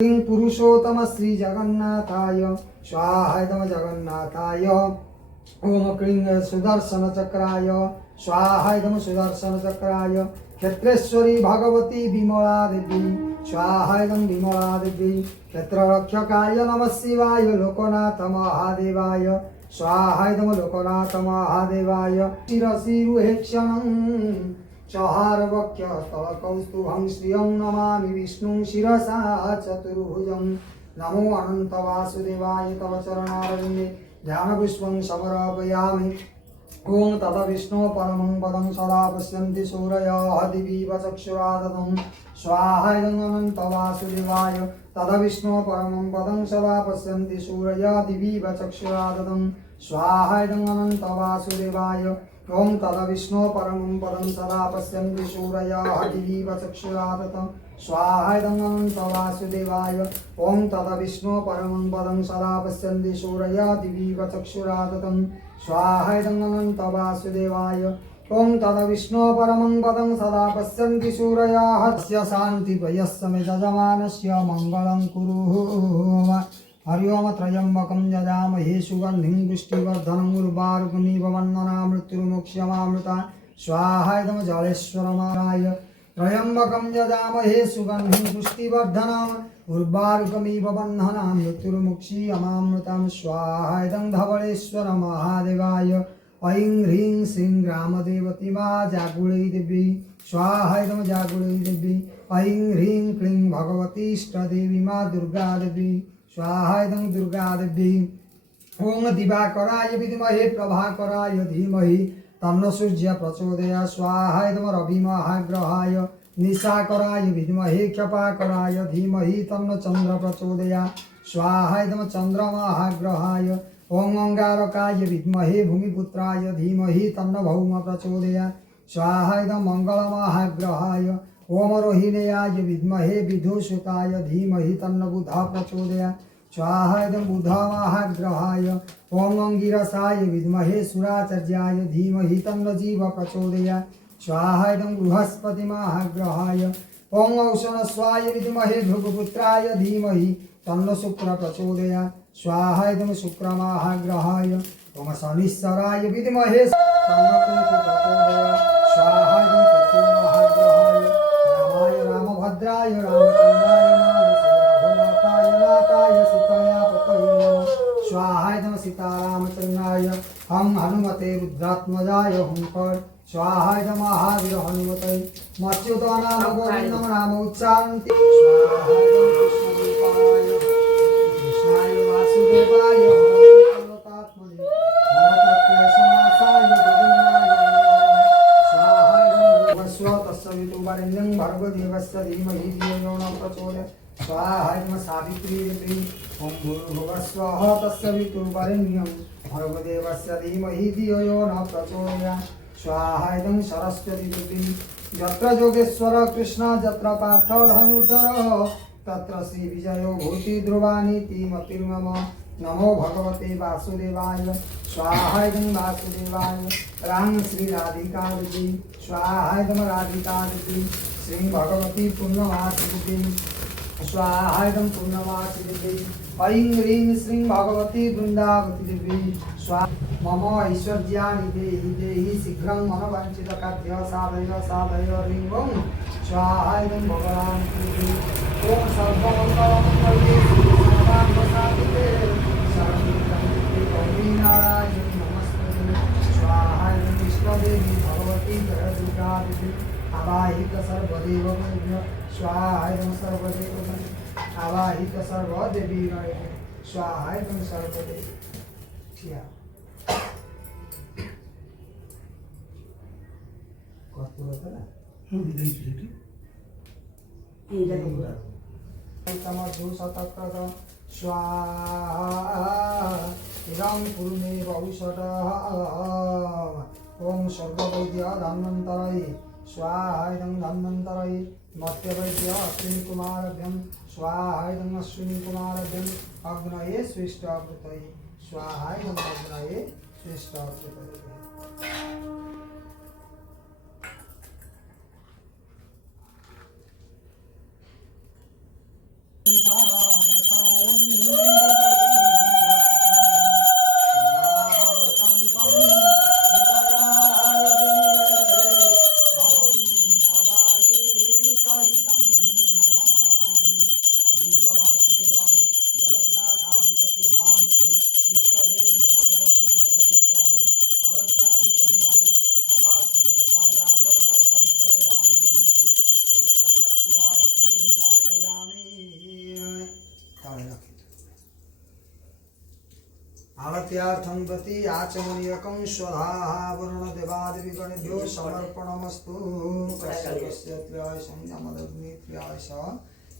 क्लीं पुरुषोत्तम श्री जगन्नाथाय स्वाहा जगन्नाथाय। ओम क्लीं सुदर्शन चक्राय स्वाहा सुदर्शन चक्राय। क्षेत्रेश्वरी भगवती विमला देवी स्वाहा विमला देवी। क्षेत्ररक्षकाय नमः शिवाय लोकनाथ महादेवाय स्वाहा लोकनाथ महादेवाय। शिरसिरुहेक्षणं चहारवक्ष तलकौस्तुभं श्रियं नमामि विष्णुं शिरसा चतुर्भुजं। नमो अनंत वासुदेवाय तव चरणारविन्दे ध्यानपुष्पं समर्पयामि। ओं तत विष्णु परमं पदं सदा पश्यन्ति सूरयः दिवीव चक्षुरादतं स्वाहा अनंत वासुदेवाय। तत विष्णु परमं पदं सदा पश्यन्ति सूरयः दिवीव चक्षुरादतं स्वाहा अनंत वासुदेवाय। ओं तद विष्णु परमं पदं सदा पश्यन्ति सूरयः दिवीव चक्षुरादतं स्वाहा अनंत वासुदेवाय। ओं तद विष्णु परमं पदं सदा पश्यन्ति सूरयः दिवीव चक्षुरादतं स्वाहा अनंत वासुदेवाय। ओं तद विष्णु परमं पदं सदा पश्यन्ति सूरयः तस्य शान्तिभयस्य यजमानस्य मङ्गलं कुरु। हरि ओम त्र्यंबकं यजामहे सुगन्धिं पुष्टिवर्धनम् उर्वारुकमिव वन्दना मृत्युर्मुक्षमामृता स्वाहा जलेश्वरमाय। त्र्यंबकं यजामहे सुगन्धिं पुष्टिवर्धनम् उर्वारुकमिव वन्दना मृत्युर्मुक्षमामृतं स्वाहा धवलेश्वर महादेवाय। ऐं ह्रीं श्रीं ग्रामदेवती मा जागुलै देवी स्वाहा जागुलै देवी। ऐं ह्रीं क्लीं भगवती इष्टदेवी मा दुर्गा देवी स्वाहा दुर्गा देवी। ओं दिवाकराय विद्महे प्रभाकराय धीमहि तन्नो सूर्य प्रचोदयात् स्वाहा रविमहाग्रहाय। निशाकराय विद्महे क्षपाकराय धीमहि तन्नो चन्द्र प्रचोदयात् स्वाहा चन्द्रमहाग्रहाय। ओं अंगारकाय विद्महे भूमिपुत्राय धीमहि तन्नो भौम प्रचोदयात् स्वाहा मंगलमहाग्रहाय। ओम रोहिण्याय विद्महे विधुसुताय धीमहि तन्नो बुधः प्रचोदयात् स्वाहा बुधमहाग्रहाय। ओम अंगिरसाय विद्महे सुराचार्याय धीमहि तन्नो जीव प्रचोदयात् स्वाहा बृहस्पतिमहाग्रहाय। ओम औषधस्वाय विद्महे भृगुपुत्राय धीमहि तन्नो शुक्र प्रचोदयात् स्वाहा शुक्रमहाग्रहाय। ओम शनिश्चराय विद्महे तन्नो केतु प्रचोदयात् स्वाहा केतुमहाग्रहाय। रामाय रामभद्राय रामचन्द्राय रघुनाथाय नाथाय सीताया पतये स्वाहा सीतारामचन्द्राय। हम हनुमते रुद्रात्मजाय हुं फट् स्वाहा महावीर हनुमते। मच्युतानाम गोविन्दं नाम उच्चारन्ति स्वाहा कृष्णरूपाय कृष्णाय वासुदेवाय हरतात्मने भरतक्लेशनाशाय गोविन्दाय स्वाहा। तस्य वितुवरेण्यं भर्गदेवस्य धीमहि धियो यो न प्रचोदयात् स्वाहा सावित्री देवी। ओं भूर्भुवस्वः तस्य वितुवरेण्यं भर्गदेवस्य धीमहि धियो यो न प्रचोदयात् स्वाहा सरस्वती देवी। यत्र योगेश्वर कृष्ण यत्र पार्थ धनुर्धरः तत्र श्री विजयो भूति ध्रुवानीति मतिर्मम। नमो भगवते वासुदेवाय स्वाहा वासुदेवाय। रां श्री राधिका देवी स्वाहा राधिका देवी। श्री भगवती पूर्णमासी देवी स्वाहा पूर्णमासी देवी। ऐं ह्रीं श्रीं भगवती वृंदावती देवी स्वाहा। मम ऐश्वर्याणि देहि देहि शीघ्रं मनोवाञ्छितकार्य साधय साधय। ह्रीं ओं स्वाहा भगवान् देवी। ओं सर्वमङ्गलमङ्गल्ये सर्वार्थसाधिके शरण्ये गौरी नारायणी नमस्ते स्वाहा। विश्वदेवी भगवती जगदुर्गा देवी आवाहित सर्वदेवगणेभ्यः स्वाहा सर्वदेवगणेभ्यः आवाहित सर्वदेवीगणेभ्यः स्वाहा सर्वदेवी। स्वाहा इदं कुरु मे भविष्यतः। ओं सर्ववैद्य धन्वन्तरये स्वाहा धन्वन्तरये। मर्त्यवैद्य अश्विनी कुमारभ्यं स्वाहा अश्विनी कुमारभ्यं। अग्नये श्रेष्ठावृतये स्वाहा अग्नये श्रेष्ठावृतये। आरत्यार्थं प्रति आचमनीयकं स्वधाः वरुणदेवादिगणेभ्यो समर्पणमस्तु कस्य त्र्यायसं यमदग्नि त्र्यायसः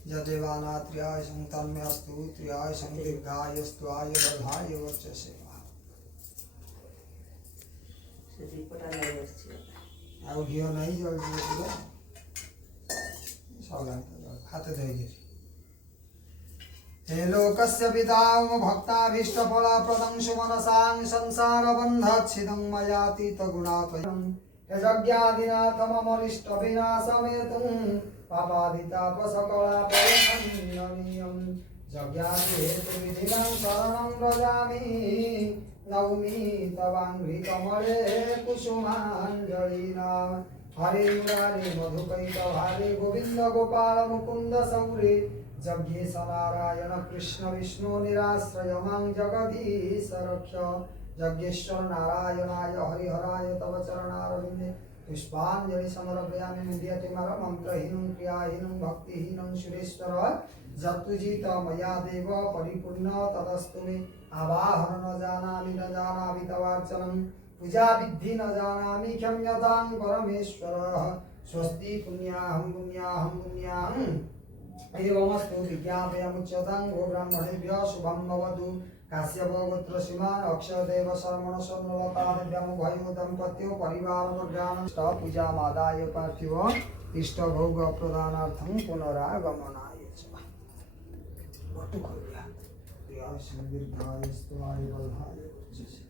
यदेवानात्र्यायसं तन्मेऽस्तु त्र्यायसं दीर्घायस्त्वाय बधाय वर्चसे ଆଉ ଘିଅ ନାହିଁ ଜଳ ହାତ ଧୋଇକି हे लोकस्य पिता भक्ताभीष्टफलप्रदं सुमनसां संसारबन्धच्छिदं मयातीतगुणात्मयं यज्ञादिनाथ ममरिष्टविनाशमेतुं पापादितापसकलापरिहन्यनीयं यज्ञादिहेतुविधिनं शरणं व्रजामि नौमि तवाङ्घ्रिकमले कुसुमाञ्जलिना हरे मुरारे मधुकैटभारे गोविन्द गोपाल मुकुन्द सौरे जज्ञेश नारायण कृष्ण विष्णु निराश्रय मां जगदीश रक्ष यज्ञेश्वर नारायणाय हरिहराय तव चरणारविन्दे पुष्पाञ्जलि समर्पयामि मुद्यतिमर मन्त्रहीनं क्रियाहीनं भक्तिहीनं सुरेश्वर जत्तुजित मया देव परिपूर्ण तदस्तु मे आवाहन न जानामि तवार्चनं पूजा विद्धि न जानामि क्षम्यतां परमेश्वर स्वस्ति पुण्याहं एवमस्तु विज्ञापयमुच्यतां गोब्राह्मणेभ्यः शुभं भवतु काश्यपगोत्र श्रीमान् अक्षयदेव शर्मण स्वर्णलतादिव्यमुभयो दम्पत्यो परिवारवर्गान् पूजामादाय पार्थिव इष्टभोग प्रदानार्थं पुनरागमनाय च वटुकर्या दीर्घायुस्त्वाय बलहाय